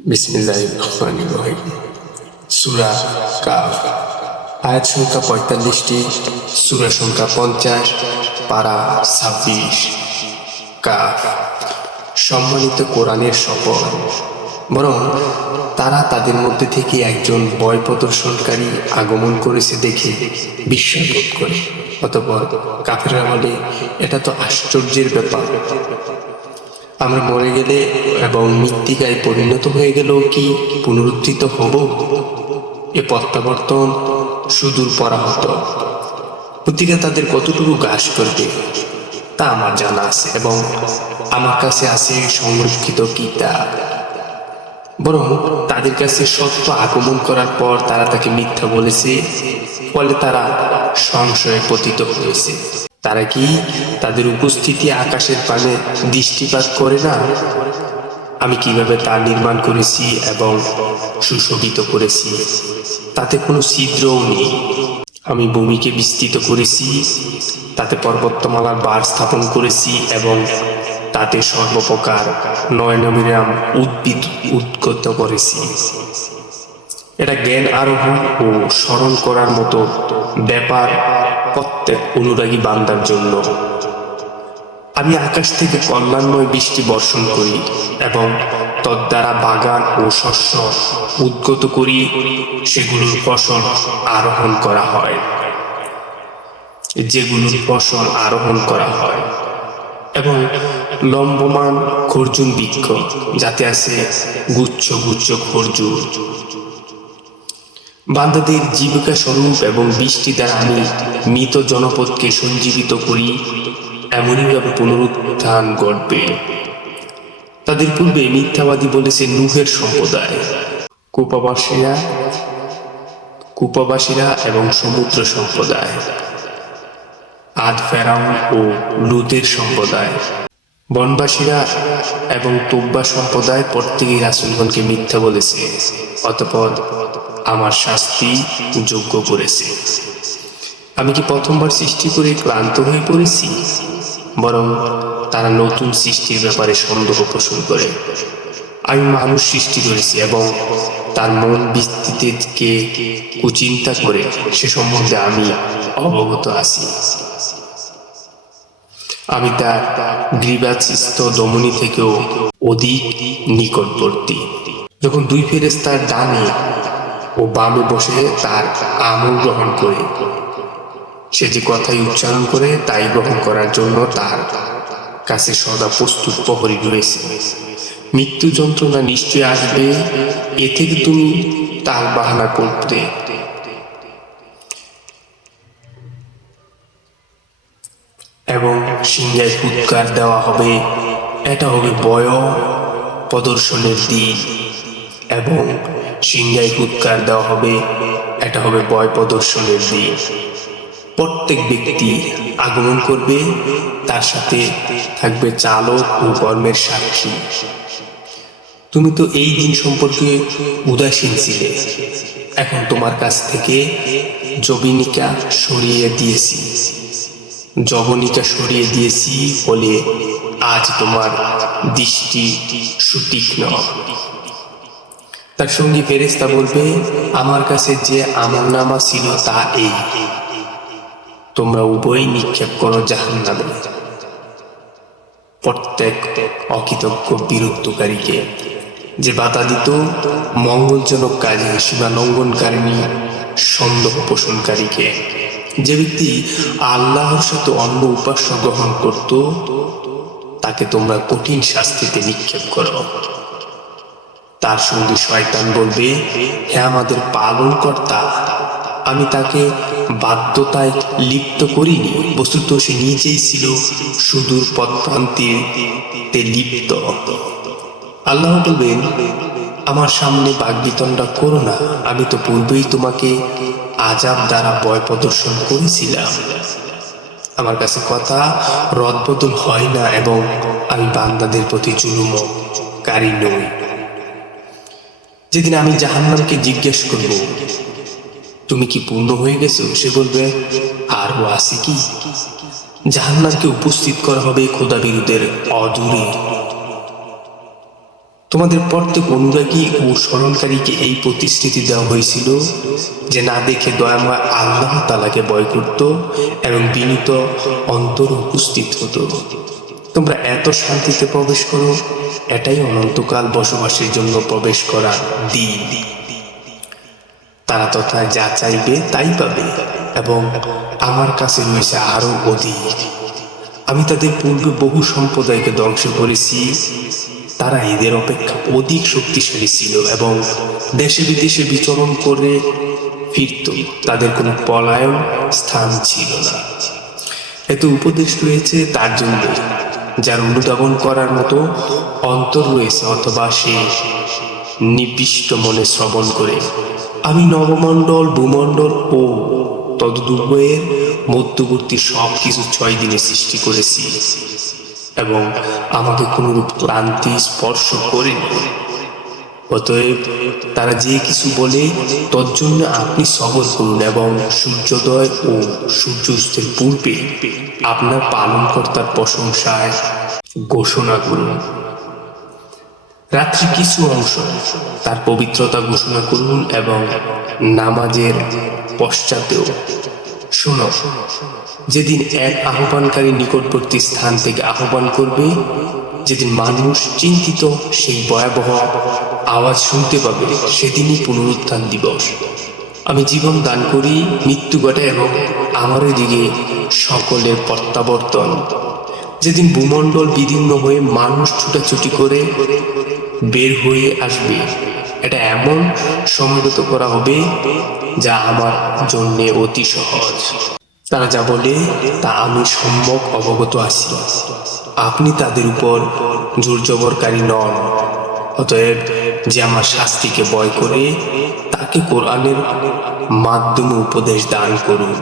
বিসমিল্লাহির রহমানির রহিম। সূরা কাফ। আয়াত সংখ্যা ৪৫টি, সূরা সংখ্যা ৫০, পারা ২৬। কাফ। সম্মানিত কোরআনের শপথ। বরং তারা তাদের মধ্যে থেকে একজন ভয় প্রদর্শনকারী আগমন করেছে দেখে বিস্ময় বোধ করে। অতঃপর কাফেররা বলে, এটা তো আশ্চর্যের ব্যাপার, আমরা মরে গেলে এবং মৃত্তিকায় পরিণত হয়ে গেলেও কি পুনরুত্থিত হব? এ প্রত্যাবর্তন সুদূর পরাহত। মৃত্তিকা তাদের কতটুকু গ্রাস করবে তা আমার জানা আছে এবং আমার কাছে আছে সংরক্ষিত কিতাব। বরং তাদের কাছে সত্য আগমন করার পর তারা তাকে মিথ্যা বলেছে, ফলে তারা সংশয়ে পতিত হয়েছে। তারা কি তাদের উপস্থিতি আকাশের পানে দৃষ্টিপাত করে না? আমি কিভাবে তা নির্মাণ করেছি এবং সুশোভিত করেছি, তাতে কোনো ছিদ্রও নেই। আমি ভূমিকে বিস্তৃত করেছি, তাতে পর্বতমালার বার স্থাপন করেছি এবং তাতে সর্বপ্রকার নয়নবিরাম উদ্ভিদ উদ্গত করেছি। এটা জ্ঞান আরোহণ ও স্মরণ করার মতো ব্যাপার প্রত্যেক অনুরাগী বান্দার জন্য। আমি আকাশ থেকে কল্যাণময় বৃষ্টি বর্ষণ করি এবং তদ্বারা বাগান ও শস্য উদ্গত করি, সেগুলোর ফসল আরোহণ করা হয়, এবং লম্বমান খর্জুর বৃক্ষ, যাতে আছে গুচ্ছ গুচ্ছ খর্জুর। বান্দাদের জীবিকা স্বরূপ এবং বৃষ্টি দ্বারা আমি মৃত জনপদকে সঞ্জীবিত করি, এমনইভাবে পুনরুত্থান ঘটবে। তাদের পূর্বে মিথ্যাবাদী বলেছে নূহের সম্প্রদায়, কূপবাসীরা এবং সমুদ্র সম্প্রদায়, আদ ফেরাউন ও লূতের সম্প্রদায়, বনবাসীরা এবং তুব্বা সম্প্রদায় প্রত্যেকেই রাসূলগণকে মিথ্যা বলেছে, অতঃপর আমার শাস্তি যোগ্য করেছে। আমি কি প্রথমবার সৃষ্টি করে ক্লান্ত হয়ে পড়েছি? বরং তারা নতুন সৃষ্টির ব্যাপারে সন্দেহ পোষণ করে। আমি মানুষ সৃষ্টি করেছি এবং তার মন বিস্তৃতিকে কুচিন্তা করে সে সম্বন্ধে আমি অবগত আছি। আমি তার গ্রীবাচ্ছিষ্ট দমনী থেকেও অধিক নিকটবর্তী। যখন দুই ফেরেশতার ডানে ও বামে বসে তার আমল গ্রহণ করে, সে যে কথাই উচ্চারণ করে তাই গ্রহণ করার জন্য তার কাছে সদা প্রস্তুত প্রহরী রয়েছে। মৃত্যু যন্ত্রণা নিশ্চয় আসবে, এ থেকে তুমি তাল বাহানা করতে। এবং সিংহায় ফুৎকার দেওয়া হবে, এটা হবে ভয় প্রদর্শনের দিন। এবং সিংহায় ফুৎকার দেওয়া হবে, এটা হবে ভয় প্রদর্শনের দিন। প্রত্যেক ব্যক্তি আগমন করবে, তার সাথে থাকবে চালক ও কর্মের সাক্ষী। তুমি তো এই দিন সম্পর্কে উদাসীন ছিলে, এখন তোমার কাছ থেকে যবনিকা সরিয়ে দিয়েছি বলে আজ তোমার দৃষ্টি সুতীক্ষ্ণ। তার সঙ্গী ফেরেশতা বলবে, আমার কাছে যে আমলনামা ছিল তা এই, তোমরা উভয়ই নিক্ষেপ করো জাহান্নামে প্রত্যেক অকৃতজ্ঞ বিরুদ্ধকারীকে, যে বাধা দিত মঙ্গলজনক কাজে, সীমা লঙ্ঘনকারিণী, সন্দেহ পোষণকারীকে। যে ব্যক্তি আল্লাহর সাথে অন্য উপাস্য গ্রহণ করত, তাকে তোমরা কঠিন শাস্তিতে নিক্ষেপ করো। তার সঙ্গে শয়তান বলবে, হে আমাদের পালনকর্তা, আমি তাকে বাধ্যতায় লিপ্ত করিনি, বস্তুত সে নিজেই ছিল সুদূর পথভ্রান্তিতে লিপ্ত। আল্লাহ বলবেন, আমার সামনে বাগ্বিতণ্ডা করো না, আমি তো পূর্বেই তোমাকে আযাব দ্বারা ভয় প্রদর্শন করেছিলাম। আমার কাছে কথা রদবদল হয় না এবং আমি বান্দাদের প্রতি জুলুমকারী নই। যেদিন আমি জাহান্নামকে জিজ্ঞেস করব, তুমি কি পূর্ণ হয়ে গেছো? সে বলবে, আরও আছে কি? জাহান্নামকে উপস্থিত করা হবে খোদাবিরুদের অদূরে। তোমাদের প্রত্যেক অনুরাগী ও স্মরণকারীকে এই প্রতিশ্রুতি দেওয়া হয়েছিল যে না দেখে দয়াময় আল্লাহ তাআলাকে ভয় করত এবং বিনীত অন্তর উপস্থিত হতো। তোমরা এত শান্তিতে প্রবেশ করো, এটাই অনন্তকাল বসবাসের জন্য প্রবেশ করার দিন। তারা তথা যা চাইবে তাই পাবে এবং আমার কাছে রয়েছে আরো অধিক। আমি তাদের পূর্বে বহু সম্প্রদায়কে ধ্বংস করেছি, তারা এদের অপেক্ষা অধিক শক্তিশালী ছিল এবং দেশে বিদেশে বিচরণ করে ফিরত, তাদের কোনো পলায়ন স্থান ছিল না। এত উপদেশ রয়েছে তার জন্য যার অনুধাবন করার মতো অন্তর রয়েছে অথবা সে নিবিষ্ট মনে শ্রবণ করে। আমি নবমণ্ডল, ভূমণ্ডল ও তদুভয়ের মধ্যবর্তী সব কিছু 6 দিনে সৃষ্টি করেছি এবং আমাকে কোনরূপ ক্লান্তি স্পর্শ করেনি। অতএব তারা যে কিছু বলে তজ্জন্য আপনি সবর করুন এবং সূর্যোদয় ও সূর্যাস্তের পূর্বে আপনার পালনকর্তার প্রশংসায় ঘোষণা করুন। রাত্রি কিছু অংশ তার পবিত্রতা ঘোষণা করুন এবং নামাজের পশ্চাতেও শোনো, যেদিন এক আহ্বানকারী নিকটবর্তী স্থান থেকে আহ্বান করবে, যেদিন মানুষ চিন্তিত সেই ভয়াবহ আওয়াজ শুনতে পাবে, সেদিনই পুনরুত্থান দিবস। আমি জীবন দান করি, মৃত্যু ঘটাই এবং আমার দিকে সকলের প্রত্যাবর্তন। যেদিন ভূমণ্ডল বিদীর্ণ হয়ে মানুষ ছুটাছুটি করে বের হয়ে আসবে, এটা এমন সমবেত করা হবে যা আমার জন্য অতি সহজ। তারা যা বলে তা আমি সম্যক অবগত আছি। আপনি তাদের উপর জোর জবরকারী নন। অতএব যে আমার শাস্তিকে ভয় করে তাকে কোরআনের মাধ্যমে উপদেশ দান করুন।